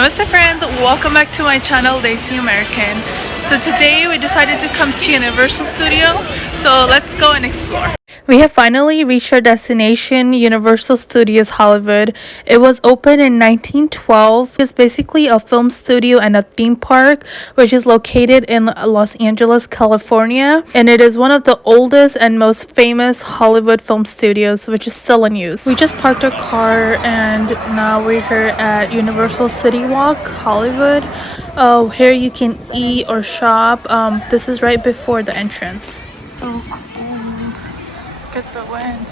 Namaste friends, welcome back to my channel Desi American. So today we decided to come to Universal Studio, so let's go and explore. We have finally reached our destination, Universal Studios Hollywood. It was opened in 1912. It's basically a film studio and a theme park, which is located in Los Angeles, California. And it is one of the oldest and most famous Hollywood film studios, which is still in use. We just parked our car and now we're here at Universal City Walk, Hollywood. Here you can eat or shop. This is right before the entrance. So get the wind.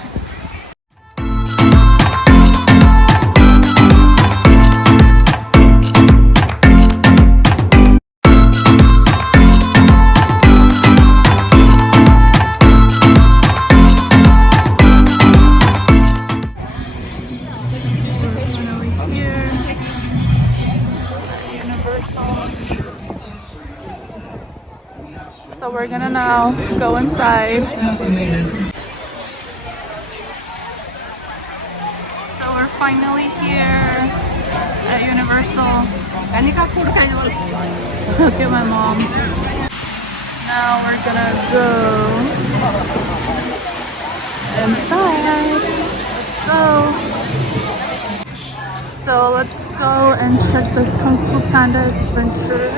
So we're gonna now go inside. So we're finally here at Universal. Kanika, look at my mom. Now we're gonna go inside. Let's go. So let's go and check this Kung Fu Panda adventure.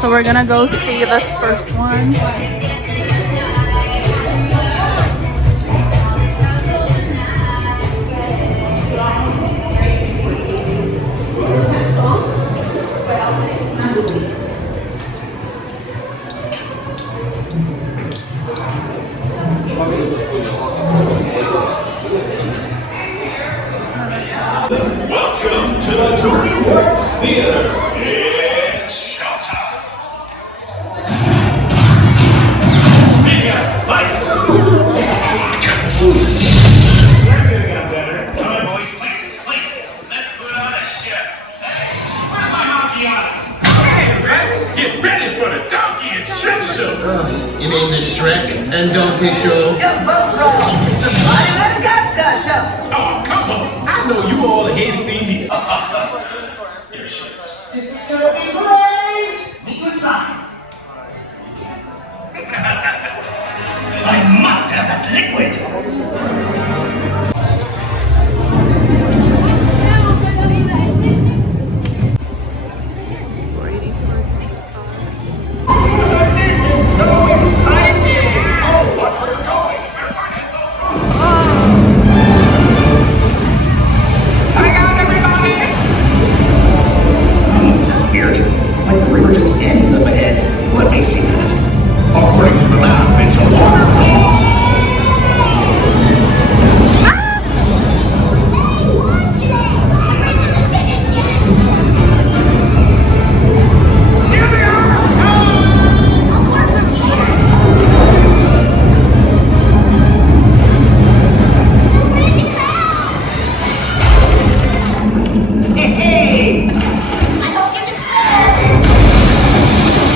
So we're gonna go see this first one. Welcome to the WaterWorld Theater. It's showtime. Bigger lights. We're gonna get better. Come on, boys. Places. Let's put on a show. Hey, where's my macchiato? Hey, man. Get ready for the donkey and Shrek show. You mean the Shrek and Donkey show? You're both wrong. It's the Body and the Gascar show. Oh, come on. I know you all are here to see me. This is gonna be great. Meet you inside. I must have that liquid. This is so exciting. Oh, watch where you're going. Hang on, everybody. That's weird. It's like the river just ends up ahead. Let me see that. According to the map, it's a waterfall. Here they are! Hey!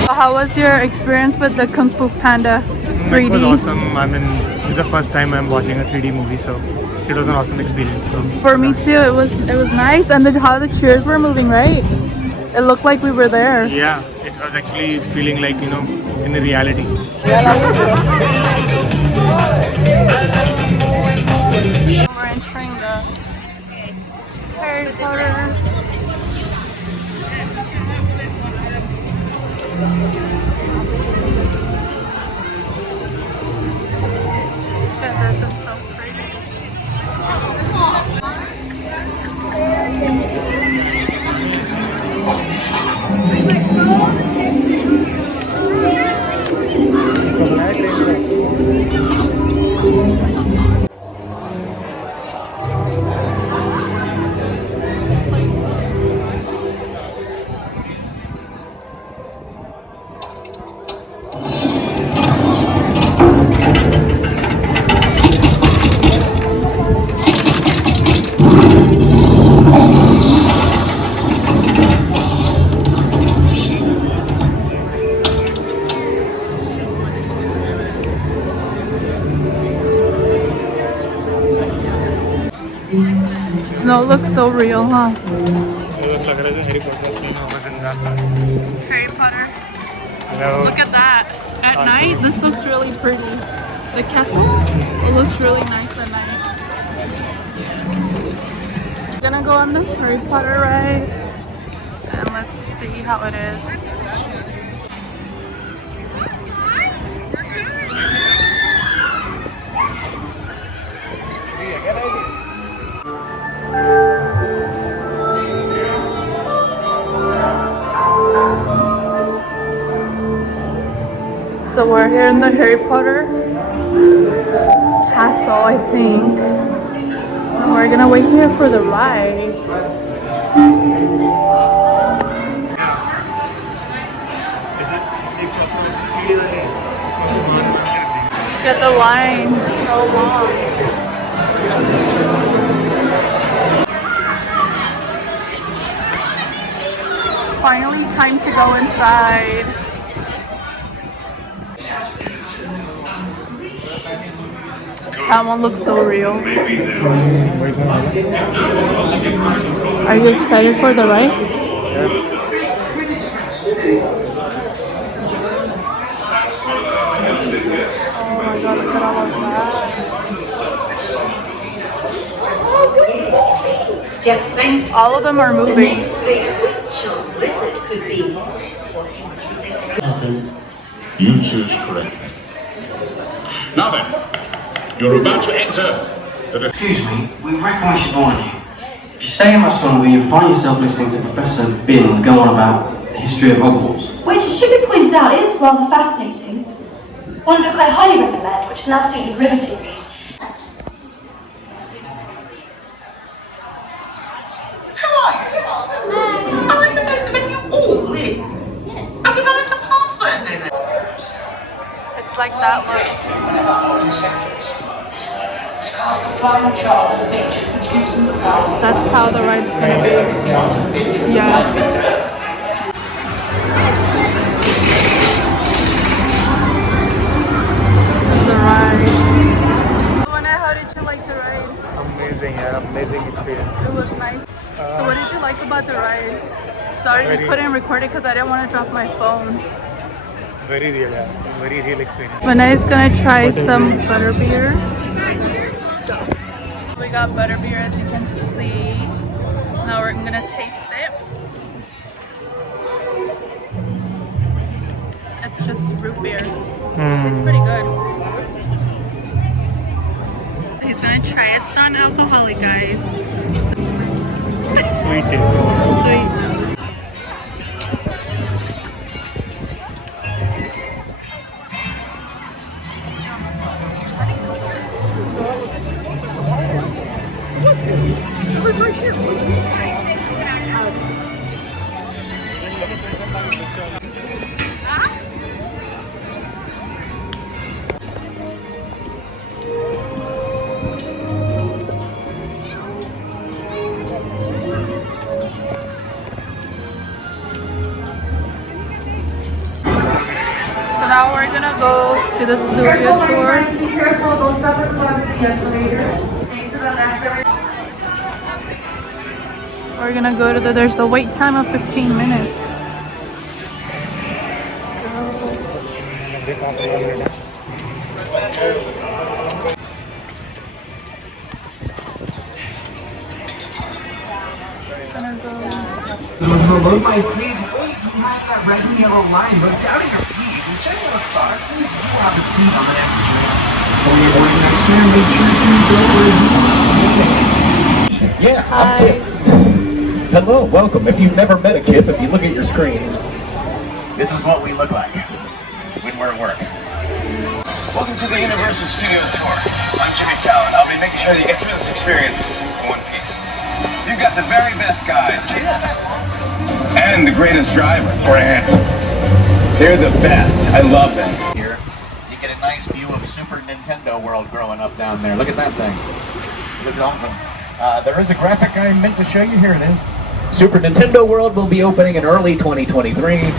How was your experience with the Kung Fu Panda 3D? It was awesome. I mean, this is the first time I'm watching a 3D movie, so it was an awesome experience. So For me too, it was nice, and how the chairs were moving, right? It looked like we were there. yeah, it was actually feeling like in the reality. We're entering the Harry Potter. Look at this, it's so pretty. so real, huh? Harry Harry Potter. Hello. Look at that. At night, this looks really pretty. The castle, it looks really nice at night. We're gonna go on this Harry Potter ride and let's see how it is. So we're here in the Harry Potter castle, I think. And we're gonna wait here for the ride. Get the line so long. Finally, time to go inside. That one looks so real. Are you excited for the ride? Oh my god, look at all of that. Just think, All of them are the moving. next big witch or wizard could be walking through this room. You choose correctly. Now then, you're about to enter the... Excuse me, we reckon we should warn you. If you stay in my son, will you find yourself listening to Professor Binns go on about the history of Hogwarts? Which, it should be pointed out, is rather fascinating. One book I highly recommend, which is an absolutely riveting read. Who are you? Am I supposed to let you all in? Yes. Are we going to password then? It's like that look. That's how the ride's gonna be. Yeah. This is the ride. How did you like the ride? Amazing, yeah, amazing experience. It was nice. So what did you like about the ride? Sorry we couldn't record it because I didn't want to drop my phone. Very real, yeah. Very real experience. Vanna is gonna try some butterbeer. We got butterbeer, as you can see. Now we're gonna taste it. It's just root beer. It's pretty good. He's gonna try it. It's non-alcoholic, guys. Sweet taste. Sweet. So now we're gonna go to the studio tour. Be careful, don't stop at the escalators. Stay to the left. We're gonna go to there's a wait time of 15 minutes. Let's go. Gonna go. Please wait till you have that red and yellow line looked down at your feet. Be sure you will start. Please, you will have a seat on the next train. When you're boarding the next train, make sure to go where you want to. Yeah, I'm Kip. Hello, welcome. If you've never met a Kip, if you look at your screens, this is what we look like when we're at work. Welcome to the Universal Studio Tour. I'm Jimmy Fallon. I'll be making sure that you get through this experience in one piece. You've got the very best guide. And the greatest driver, Grant. They're the best. I love them. Here, you get a nice view of Super Nintendo World growing up down there. Look at that thing. It looks awesome. There is a graphic I meant to show you. Here it is. Super Nintendo World will be opening in early 2023.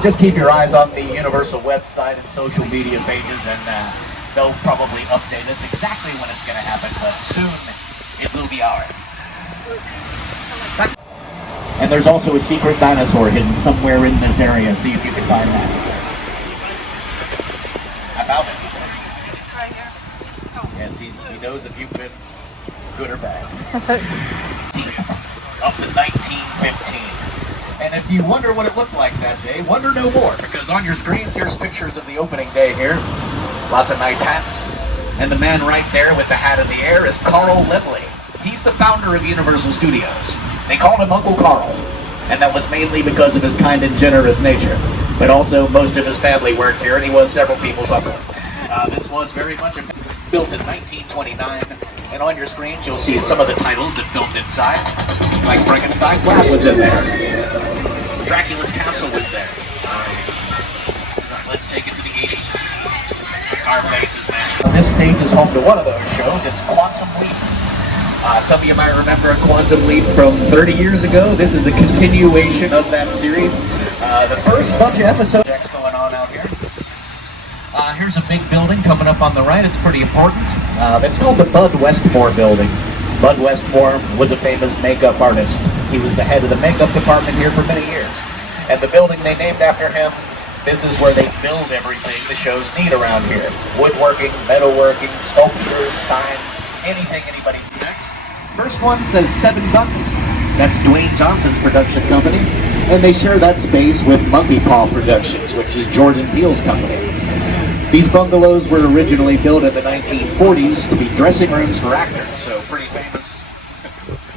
Just keep your eyes on the Universal website and social media pages, and they'll probably update us exactly when it's going to happen, but soon it will be ours. And there's also a secret dinosaur hidden somewhere in this area. See if you can find that. I found it. It's right here. Yes, he knows if you've been good or bad. Up to 1915. And if you wonder what it looked like that day, wonder no more, because on your screens, here's pictures of the opening day here. Lots of nice hats. And the man right there with the hat in the air is Carl Laemmle. He's the founder of Universal Studios. They called him Uncle Carl, and that was mainly because of his kind and generous nature. But also, most of his family worked here, and he was several people's uncle. This was very much built in 1929, and on your screens you'll see some of the titles that filmed inside. Like Frankenstein's lab was in there. Dracula's castle was there. Let's take it to the 80s. Scarface's man. This stage is home to one of those shows. It's Quantum Leap. Some of you might remember Quantum Leap from 30 years ago. This is a continuation of that series. The first bunch of episodes going on out here. Here's a big building coming up on the right. It's pretty important. It's called the Bud Westmore building. Bud Westmore was a famous makeup artist. He was the head of the makeup department here for many years. And the building they named after him, this is where they build everything the shows need around here. Woodworking, metalworking, sculptures, signs, anything anybody needs. Next. First one says $7. That's Dwayne Johnson's production company. And they share that space with Monkey Paw Productions, which is Jordan Peele's company. These bungalows were originally built in the 1940s to be dressing rooms for actors, so pretty famous.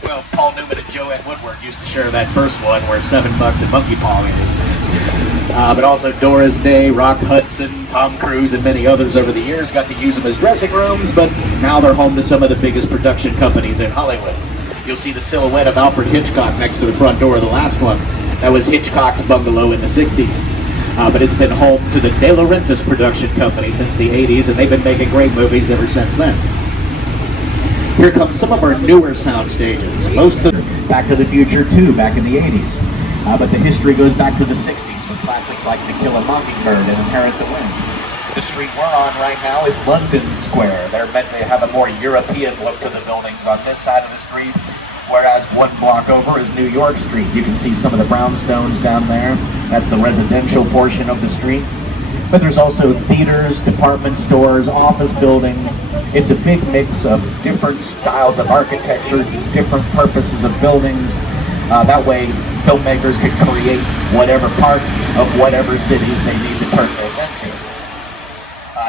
Well, Paul Newman and Joanne Woodward used to share that first one where $7 and Monkey Paw is. But also Doris Day, Rock Hudson, Tom Cruise, and many others over the years got to use them as dressing rooms, but now they're home to some of the biggest production companies in Hollywood. You'll see the silhouette of Alfred Hitchcock next to the front door of the last one. That was Hitchcock's bungalow in the 60s. But it's been home to the De Laurentiis production company since the 80s, and they've been making great movies ever since then. Here comes some of our newer sound stages. Most of Back to the Future 2, back in the 80s. But the history goes back to the 60s with classics like To Kill a Mockingbird and Inherit the Wind. The street we're on right now is London Square. They're meant to have a more European look to the buildings on this side of the street, whereas one block over is New York Street. You can see some of the brownstones down there. That's the residential portion of the street. But there's also theaters, department stores, office buildings. It's a big mix of different styles of architecture, different purposes of buildings. That way, filmmakers can create whatever part of whatever city they need to turn this into.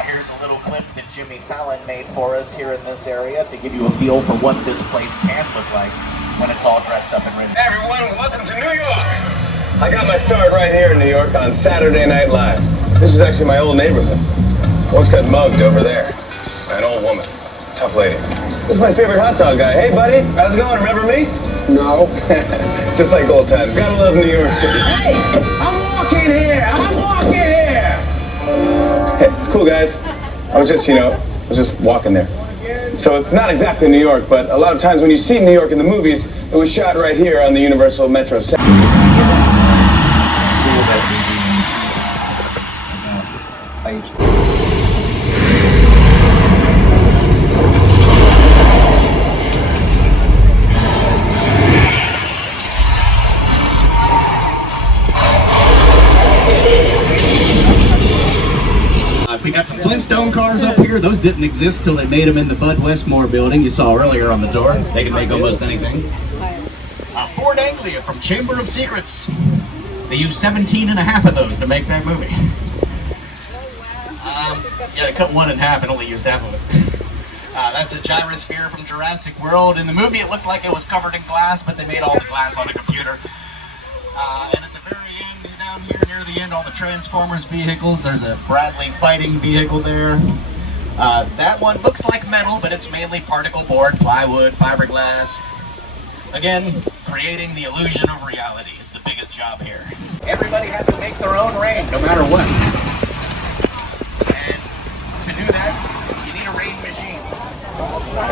Here's a little clip that Jimmy Fallon made for us here in this area to give you a feel for what this place can look like when it's all dressed up and ready. Hey everyone, welcome to New York. I got my start right here in New York on Saturday Night Live. This was actually my old neighborhood. Once got mugged over there by an old woman. Tough lady. This is my favorite hot dog guy. Hey buddy, how's it going? Remember me? No. Just like old times. Gotta love New York City. Hey, I'm walking here. Hey, it's cool guys. I was just walking there. So it's not exactly New York, but a lot of times when you see New York in the movies, it was shot right here on the Universal Metro set. We got some Flintstone cars up here. Those didn't exist till they made them in the Bud Westmore building you saw earlier on the tour. They can make almost anything. Ford Anglia from Chamber of Secrets. They used 17 and a half of those to make that movie. Yeah, they cut one in half and only used half of it. That's a gyrosphere from Jurassic World. In the movie it looked like it was covered in glass, but they made all the glass on a computer. And at the very end, down here near the end, all the Transformers vehicles. There's a Bradley fighting vehicle there. That one looks like metal, but it's mainly particle board, plywood, fiberglass. Again, creating the illusion of reality is the biggest job here. Everybody has to make their own rain, no matter what. And to do that, you need a rain machine.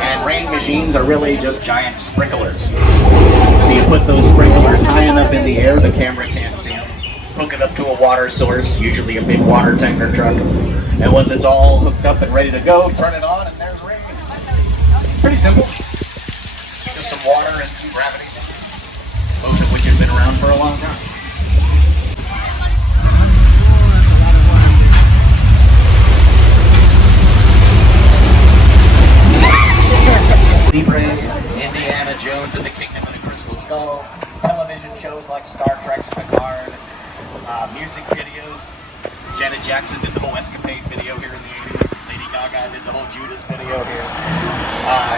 And rain machines are really just giant sprinklers. So you put those sprinklers high enough in the air, the camera can't see them. Hook it up to a water source, usually a big water tanker truck. And once it's all hooked up and ready to go, turn it on and there's rain. Pretty simple. Just some some water and some gravity, both of which have been around for a long time. Libre, Indiana Jones and the Kingdom of the Crystal Skull, television shows like Star Trek's Picard, music videos. Janet Jackson did the whole Escapade video here in the 80s. Lady Gaga did the whole Judas video here.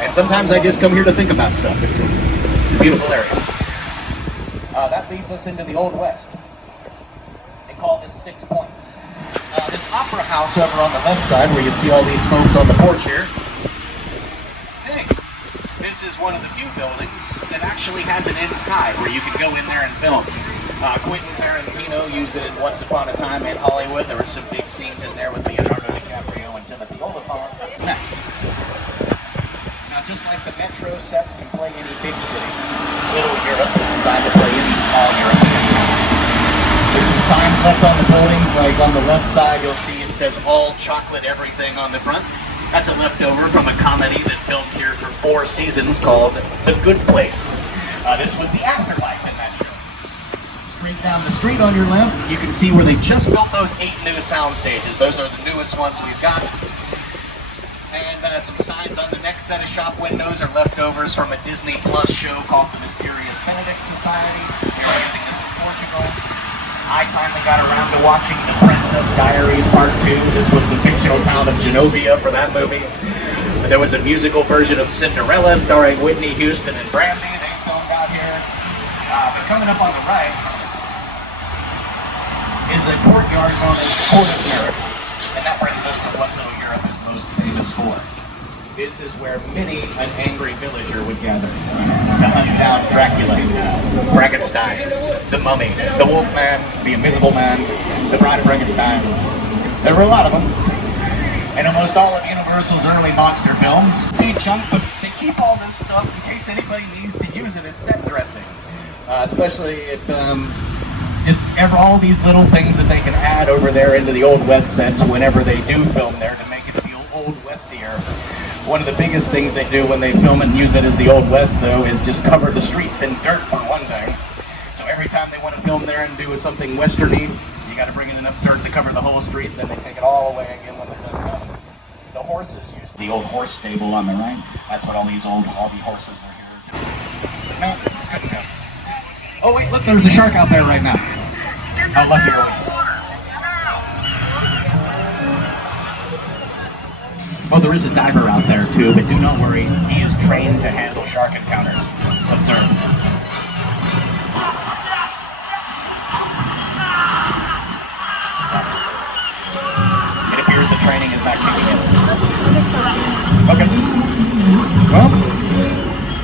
And sometimes I just come here to think about stuff. It's a beautiful area. That leads us into the Old West. They call this 6 Points. This opera house over on the left side, where you see all these folks on the porch here. Hey, this is one of the few buildings that actually has an inside where you can go in there and film. Quentin Tarantino used it in Once Upon a Time in Hollywood. There were some big scenes in there with Leonardo DiCaprio and Timothy Olyphant. Next. Now, just like the metro sets can play any big city, Little Europe was designed to play any small European town. There's some signs left on the buildings, like on the left side, you'll see it says all chocolate everything on the front. That's a leftover from a comedy that filmed here for 4 seasons called The Good Place. This was the afterlife in that show. Straight down the street on your left, you can see where they just built those 8 new sound stages. Those are the newest ones we've got. And some signs on the next set of shop windows are leftovers from a Disney Plus show called The Mysterious Benedict Society. They were using this as Portugal. I finally got around to watching The Princess Diaries Part 2. This was the fictional town of Genovia for that movie. There was a musical version of Cinderella starring Whitney Houston and Brandy. They filmed out here. But coming up on the right is a courtyard known as the Court of Miracles. And that brings us to what Little Europe is most famous for. This is where many an angry villager would gather to hunt down Dracula, Frankenstein, the Mummy, the Wolfman, the Invisible Man, the Bride of Frankenstein. There were a lot of them. And almost all of Universal's early monster films, big chunk, but they keep all this stuff in case anybody needs to use it as set dressing. Especially if just all these little things that they can add over there into the Old West sets whenever they do film there to make it feel Old Westier. One of the biggest things they do when they film and use it as the Old West, though, is just cover the streets in dirt for one thing. So every time they want to film there and do something westerny, you got to bring in enough dirt to cover the whole street, then they take it all away again when they're done filming. The horses used the old horse stable on the right. That's what all these old hobby horses are here. No, couldn't go. Oh wait, look, there's a shark out there right now. How lucky are we? Well, there is a diver out there too, but do not worry, he is trained to handle shark encounters. Observe. It appears the training is not kicking in. Okay. Well,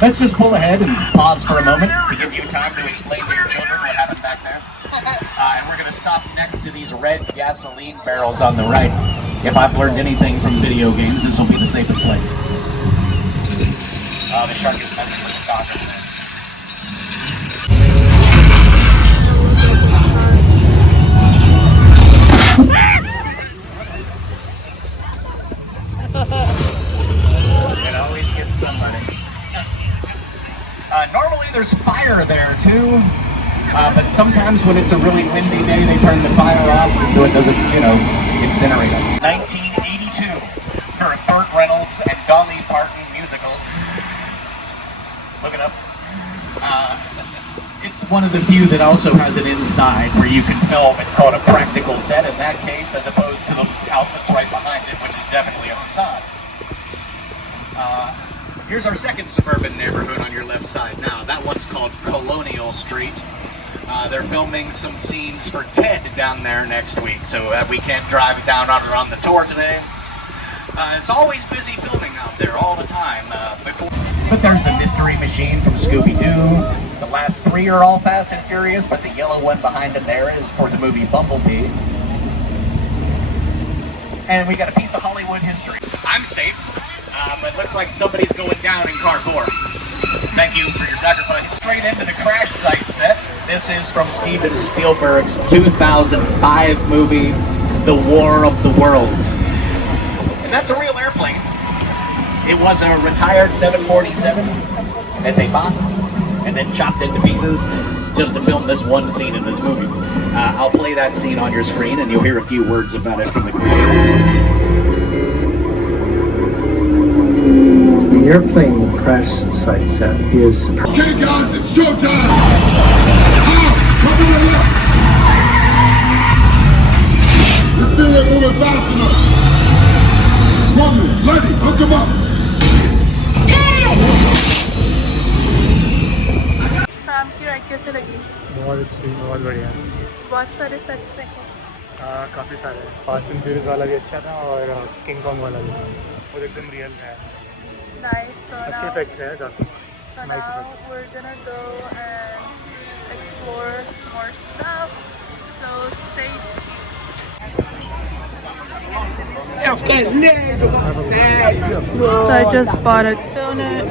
let's just pull ahead and pause for a moment to give you time to explain to your children what happened back there. And we're going to stop next to these red gasoline barrels on the right. If I've learned anything from video games, this will be the safest place. The shark is messing with the dock over there. It always gets somebody. Normally there's fire there too. But sometimes when it's a really windy day, they turn the fire off so it doesn't, incinerate them. 1982 for a Burt Reynolds and Dolly Parton musical. Look it up. It's one of the few that also has an inside where you can film. It's called a practical set in that case, as opposed to the house that's right behind it, which is definitely a facade. Here's our second suburban neighborhood on your left side now. That one's called Colonial Street. They're filming some scenes for Ted down there next week, so we can't drive down on the tour today. It's always busy filming out there all the time. But there's the Mystery Machine from Scooby-Doo. The last 3 are all Fast and Furious, but the yellow one behind it there is for the movie Bumblebee. And we got a piece of Hollywood history. I'm safe. It looks like somebody's going down in car 4. Thank you for your sacrifice. Straight into the crash site set. This is from Steven Spielberg's 2005 movie, The War of the Worlds. And that's a real airplane. It was a retired 747. that they bought and then chopped into pieces just to film this one scene in this movie. I'll play that scene on your screen and you'll hear a few words about it from the creators. The airplane crash site set is... Okay guys, it's showtime! Come to the left! This thing ain't moving fast enough! Woman, lady, hook him up! शाम की ride कैसे लगी? बहुत अच्छी, बहुत बढ़िया। बहुत सारे सेट्स देखे। काफ़ी सारे। फास्ट एंड फ्यूरियस वाला भी अच्छा था और किंग कॉन्ग वाला भी वो एकदम रियल है। Nice. So अच्छे now, इफेक्ट्स हैं काफ़ी। so Nice now effects. we're gonna go and explore more stuff. So stay tuned. So I just bought a donut.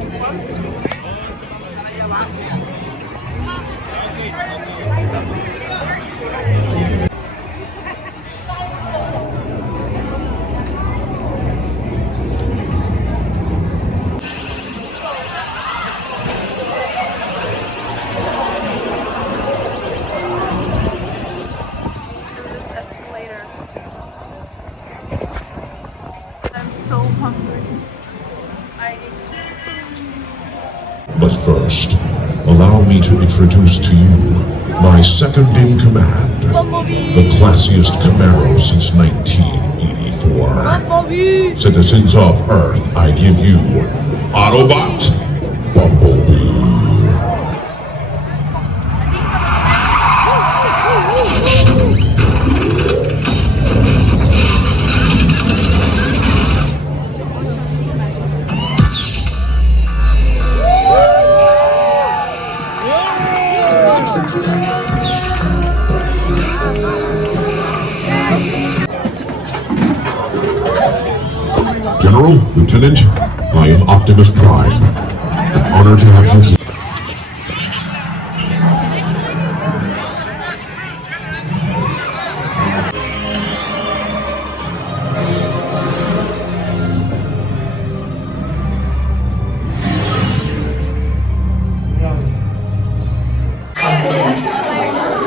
So hungry. But first, allow me to introduce to you my second in command, the classiest Camaro since 1984. Citizens of Earth, I give you Autobot Bumblebee. General, Lieutenant, I am Optimus Prime. An honor to have you here.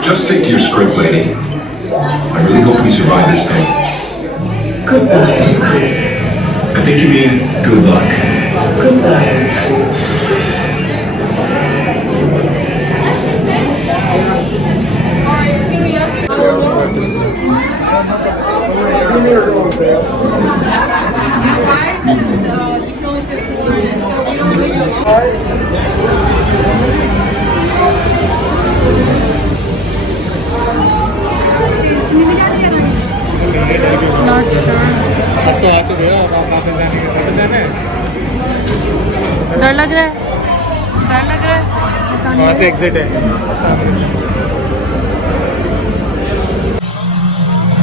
Just stick to your script, lady. I really hope we survive this thing. Goodbye, Prince. I think you mean good luck. Goodbye, Prince. Not sure. डर लग रहा है? डर लग रहा है? वहाँ से एग्जिट है।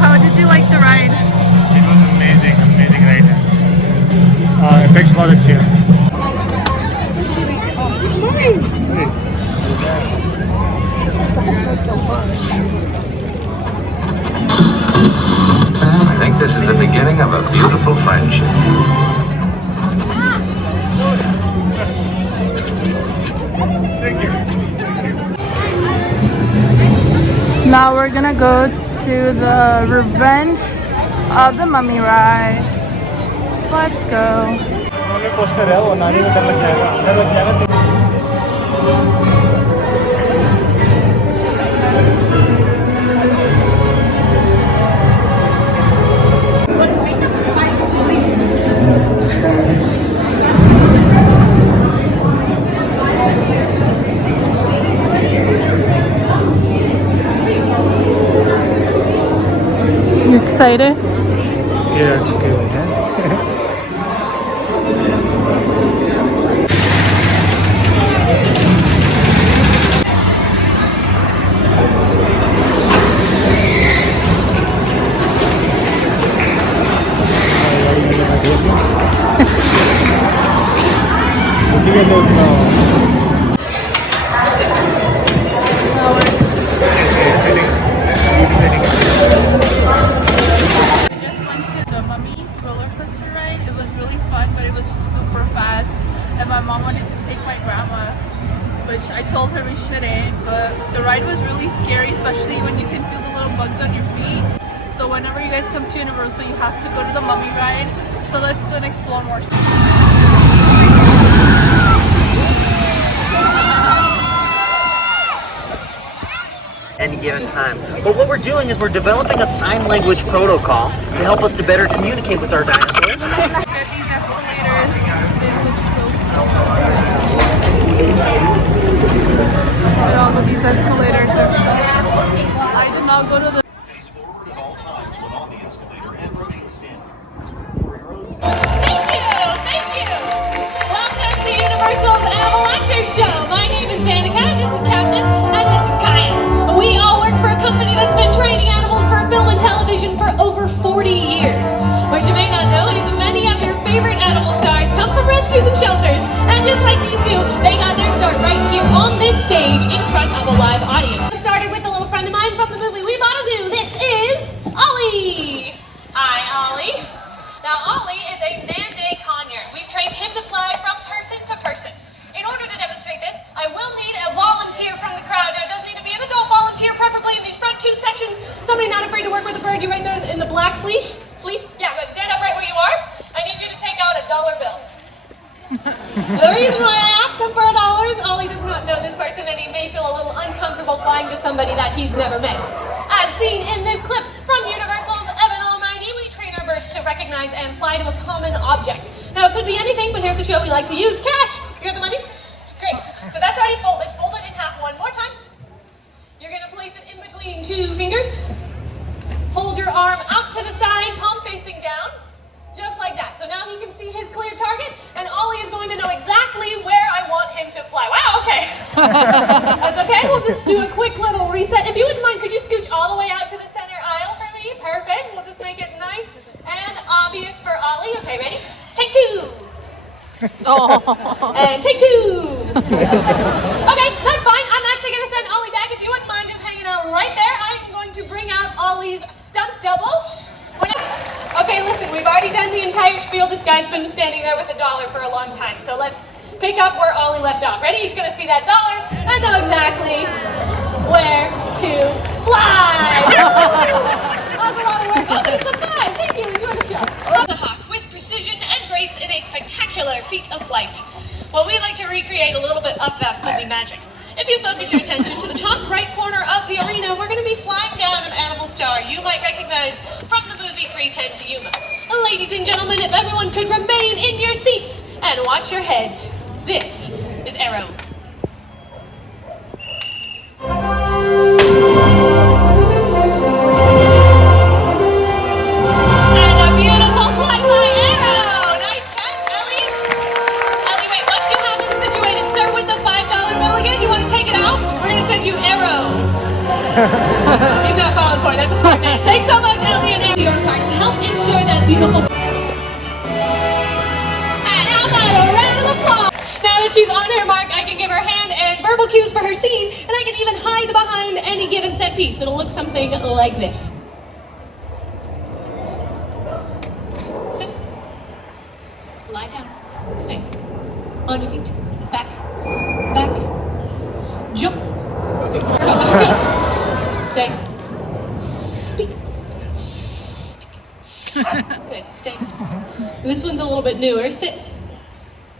How did you like the ride? It was amazing, amazing ride है। इफेक्ट्स बहुत अच्छे हैं। I think this is the beginning of a beautiful friendship. Thank you. Now we're gonna go to the Revenge of the Mummy ride. Let's go. Roller coaster है वो नानी में डर लग जाएगा अंदर लग जाएगा You excited? Scared है ride was really scary, especially when you can feel the little bugs on your feet. So whenever you guys come to Universal, you have to go to the Mummy ride. So let's go and explore more stuff. Any given time. But what we're doing is we're developing a sign language protocol to help us to better communicate with our dinosaurs. Look at these escalators. They look so cool. Look at all of these escalators and stuff. I did not go to the... Face forward at all times when on the escalator and remain standing. For your own safety. Thank you! Welcome to Universal's Animal Actors Show. My name is Kanika, this is Captain, and this is Kaya. We all work for a company that's been training animals for film and television for over 40 years. What you may not know is many of your favorite animal stars come from rescues and shelters, and just like these two, they got their start right here on this stage in front of a live audience. I started with a little friend of mine from the movie We Bought a Zoo. This is Ollie. Hi, Ollie. Now, Ollie is a Nande conure. We've trained him to fly from person to person. In order to demonstrate this, I will need a volunteer from the crowd. Now, it does need to be an adult volunteer, preferably in these front two sections. Somebody not afraid to work with a bird. You right there in the black fleece? Yeah, good. Stand up right where you are. I need you to take out a dollar bill. The reason why I asked them for $1 is Ollie does not know this person, and he may feel a little uncomfortable flying to somebody that he's never met. As seen in this clip from Universal's Evan Almighty, we train our birds to recognize and fly to a common object. Now, it could be anything, but here at the show we like to use cash. You got the money? Great. So that's already folded. Fold it in half one more time. You're going to place it in between two fingers. Hold your arm out to the side, palm facing down. Just like that. So now he can see his clear target, and Ollie is going to know exactly where I want him to fly. Wow, okay. That's okay. We'll just do a quick little reset. If you wouldn't mind, could you scooch all the way out to the center aisle for me? Perfect. We'll just make it nice and obvious for Ollie. Okay, ready? Take two. And take two. Okay, that's fine. I'm actually going to send Ollie back. If you wouldn't mind just hanging out right there, I am going to bring out Ollie's stunt double. Okay, listen, we've already done the entire spiel. This guy's been standing there with $1 for a long time. So let's pick up where Ollie left off. Ready? He's going to see that $1 and know exactly where to fly. That was a lot of work. Oh, but it's a 5. Thank you. Enjoy the show. The hawk with precision and grace in a spectacular feat of flight. Well, we like to recreate a little bit of that movie magic. If you focus your attention to the top right corner of the arena, we're going to be flying down an animal star you might recognize from the movie 310 to Yuma. Ladies and gentlemen, if everyone could remain in your seats and watch your heads, this is Arrow. And a beautiful flight by Arrow! Nice catch, Ellie! Ellie, wait, once you have him situated, sir, with the $5 bill again, you want to take it out? We're going to send you Arrow. He's not falling for it, that's a smart man. Thanks so much, Ellie and Arrow. Your part to help ensure that beautiful... And how about a round of applause? Now that she's on her mark, I can give her hand and verbal cues for her scene, and I can even hide behind any given set piece. It'll look something like this. Sit. Lie down. Stay. On your feet. Back. Back. Jump. Stay. Speak. Good. Stay. This one's a little bit newer. Sit.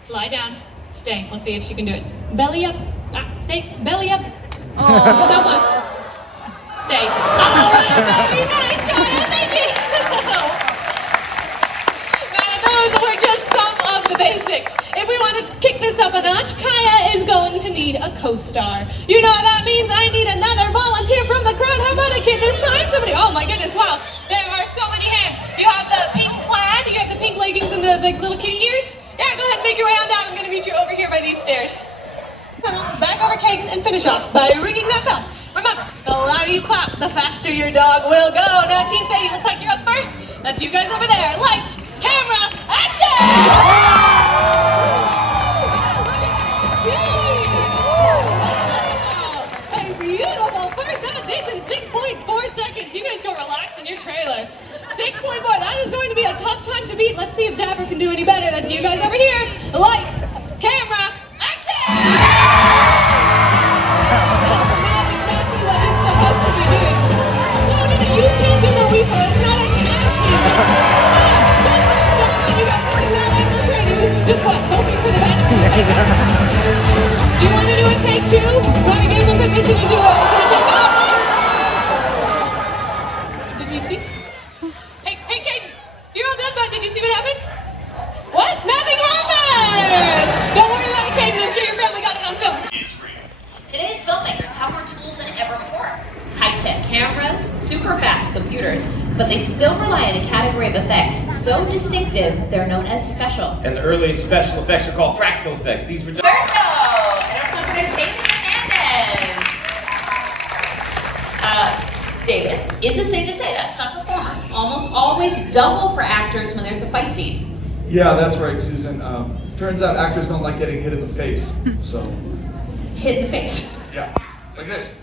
Lie down. Stay. We'll see if she can do it. Belly up. Stay. Belly up. Oh. So close. Stay. Oh, very nice, Kaya. Thank you. Now, those were just some of the basics. If we want to kick this up a notch, Kaya is going to need a co-star. You know what that means? I need another volunteer from the crowd. How about a kid this time? Somebody. Oh my goodness, wow. There are so many hands. You have the pink plaid, you have the pink leggings and the little kitty ears. Yeah, go ahead and make your way on down. I'm going to meet you over here by these stairs. Back over Caden and finish off by ringing that bell. Remember, the louder you clap, the faster your dog will go. Now, Team Sadie, looks like you're up first. That's you guys over there. Lights, camera, action! A beautiful first audition, 6.4 seconds. You guys go relax in your trailer. 6.4, that is going to be a tough time to beat. Let's see if Dapper can do any better. That's you guys over here. Lights, camera, action! than ever before. High-tech cameras, super fast computers, but they still rely on a category of effects so distinctive they're known as special. And the earliest special effects are called practical effects. These were done. Virgo! And our song good David Hernandez. David, is it safe to say that stunt performers almost always double for actors when there's a fight scene? Yeah, that's right, Susan. Turns out actors don't like getting hit in the face, so. Hit in the face. Yeah, like this.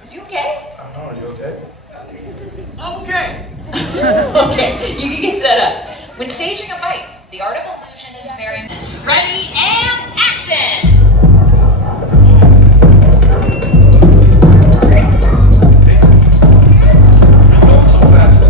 Is you okay? I don't know, are you okay? Okay. Okay, you can get set up. When staging a fight, the art of illusion is very... Ready and action! Not so fast.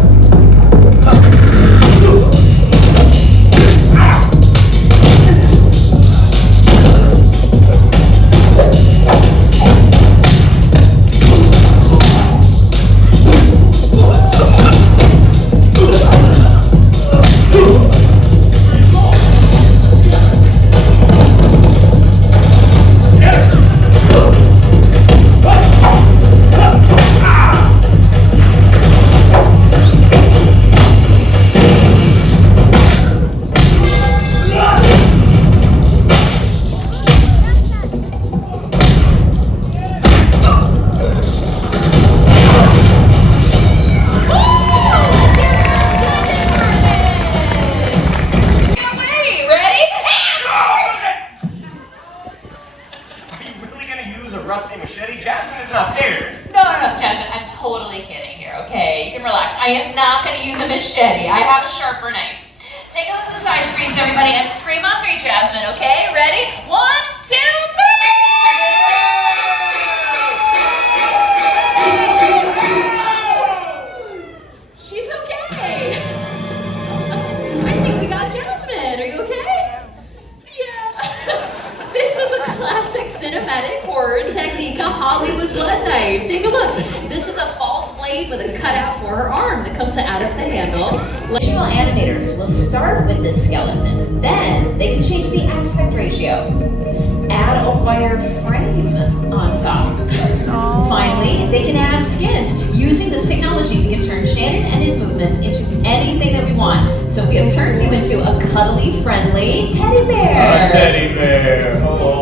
Rusty machete? Jasmine is not scared. No, Jasmine, I'm totally kidding here, okay? You can relax. I am not going to use a machete. I have a sharper knife. Take a look at the side screens, everybody, and scream on 3, Jasmine, okay? Ready? 1, 2, 3! She's okay. I think we got Jasmine. Are you okay? Yeah. This is a classic cinematic horror technique, a Hollywood blood knife. Take a look. This is a false blade with a cutout for her arm that comes out of the handle. Visual animators will start with this skeleton. Then they can change the aspect ratio. Add a wire frame on top. Finally, they can add skins. Using this technology, we can turn Shannon and his movements into anything that we want. So we have turned you into a cuddly, friendly teddy bear. A teddy bear. Hello.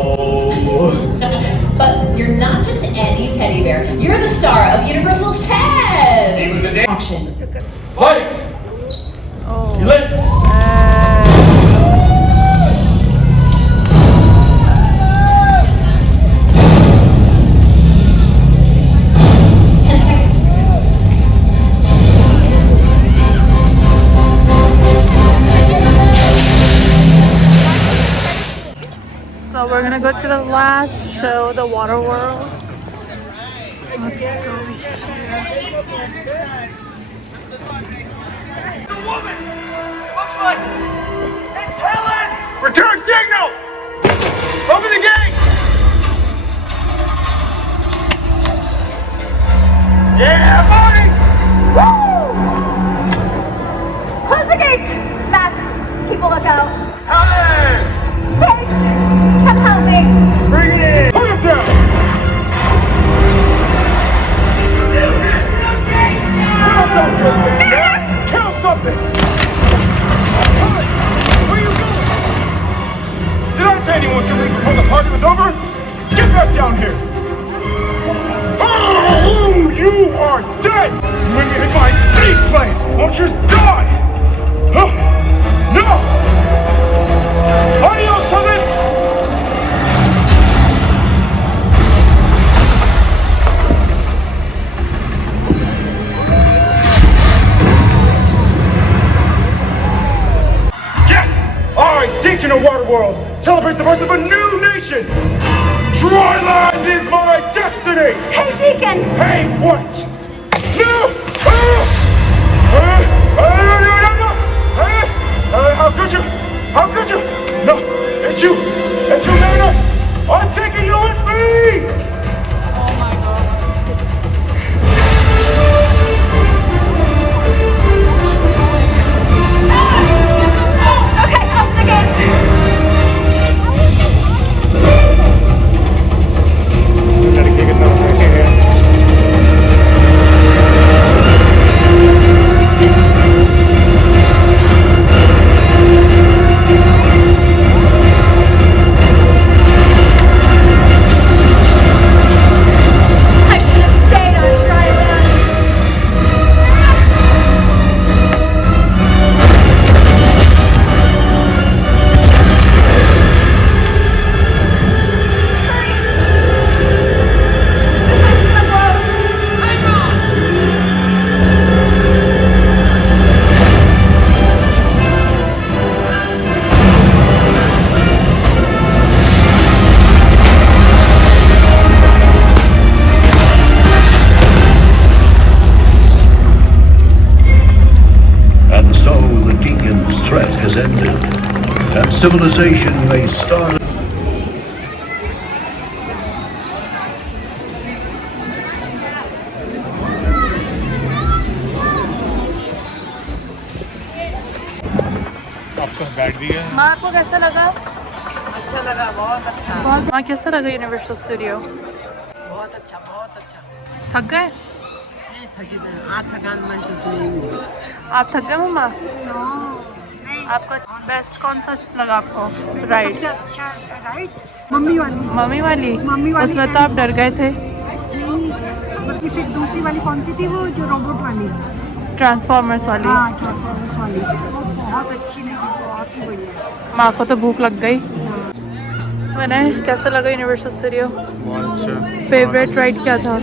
But you're not just any teddy bear. You're the star of Universal's Ted. He was a Action. Buddy! Oh. You lit? 10 seconds. So we're gonna go to the last show, the WaterWorld. So let's go here. The woman! Looks like it's Helen! Return signal! Open the gates! Yeah, buddy! Woo! Close the gates! Matt, keep a lookout. Helen! Sage, come help me. Bring it in! Put him down! Don't just sit there! Kill something! Helen! Where are you going? Did I say anyone could leave before the party was over? Get back down here! Oh, you are dead! When you hit my seaplane, won't you die? Huh? No! Adios, cousins! Yes! I, Deacon of WaterWorld, celebrate the birth of a new nation! Dryland is my destiny! Hey, Deacon! Hey, what? No! How could you? How could you? No, it's you! It's you, Nana! I'm taking you with me! Oh my god. Okay, open the gates. civilization they started. आपका bag भी है। माँ को कैसा लगा? अच्छा लगा, बहुत अच्छा। बहुत। माँ कैसा लगा यूनिवर्सल स्टूडियो? बहुत अच्छा, बहुत अच्छा। थक गए? नहीं थकी नहीं, आज थकान महसूस नहीं हुई। आप थक गए मम्मा? आपको बेस्ट कौन सा लगा आपको राइड? सबसे अच्छा राइड मम्मी वाली। मम्मी वाली उसमें तो आप डर गए थे। नहीं, फिर दूसरी वाली कौन सी थी वो जो रोबोट वाली? ट्रांसफॉर्मर्स वाली। हाँ, ट्रांसफॉर्मर्स वाली। वो बहुत अच्छी लगी, बहुत ही बढ़िया। माँ को तो भूख लग गई। विनय कैसा लगा यूनिवर्सल स्टूडियो? बहुत अच्छा। फेवरेट राइड क्या था?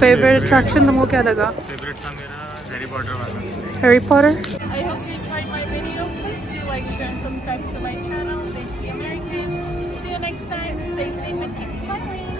फेवरेट अट्रैक्शन तुमको क्या लगा? फेवरेट था मेरा हैरी पॉटर वाला। Harry Potter? I hope you enjoyed my video. Please do like, share, and subscribe to my channel, Desi American. See you next time. Stay safe and keep smiling.